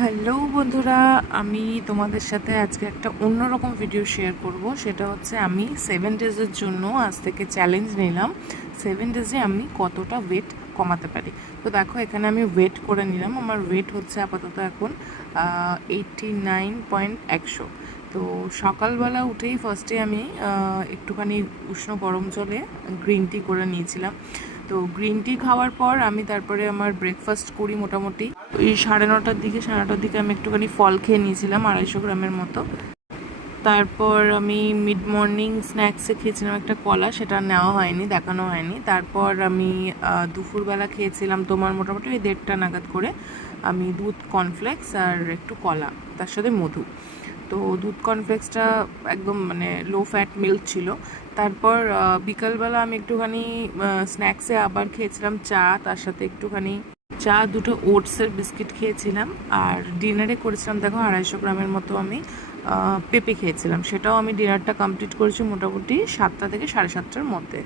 Hello বন্ধুরা, আমি তোমাদের সাথে আজকে একটা অন্যরকম ভিডিও শেয়ার করব। সেটা হচ্ছে আমি 7 ডেজের জন্য আজ থেকে চ্যালেঞ্জ নিলাম 7 ডেজে আমি কতটা ওয়েট কমাতে পারি। তো দেখো, এখানে আমি ওয়েট করে নিলাম। আমার ওয়েট হচ্ছে আপাতত এখন 89.100। তো সকালবেলা উঠেই ফার্স্টে আমি একটুখানি উষ্ণ গরম জলে গ্রিন টি করে নিয়েছিলাম। তো গ্রিন টি খাওয়ার পর আমি তারপরে আমার ব্রেকফাস্ট করি মোটামুটি ওই 9:30 দিকে আমি একটুখানি ফল খেয়ে নিয়েছিলাম 250 গ্রামের মতো। তারপর আমি মিড মর্নিং স্ন্যাক্সে খেয়েছিলাম একটা কলা, সেটা নেওয়া হয়নি, দেখানো হয়নি। তারপর আমি দুপুরবেলা খেয়েছিলাম তোমার মোটামুটি ওই 1:30 নাগাদ করে আমি দুধ, কর্নফ্লেক্স আর একটু কলা, তার সাথে মধু। তো দুধ কর্নফ্লেক্সটা একদম মানে লো ফ্যাট মিল্ক ছিল। তারপর বিকালবেলা আমি একটুখানি স্ন্যাক্সে আবার খেয়েছিলাম চা, তার সাথে একটুখানি চা, দুটো ওটসের বিস্কিট খেয়েছিলাম। আর ডিনারে করেছিলাম দেখো 250 গ্রামের মতো আমি পেঁপে খেয়েছিলাম। সেটাও আমি ডিনারটা কমপ্লিট করেছি মোটামুটি 7টা থেকে 7:30টার মধ্যে।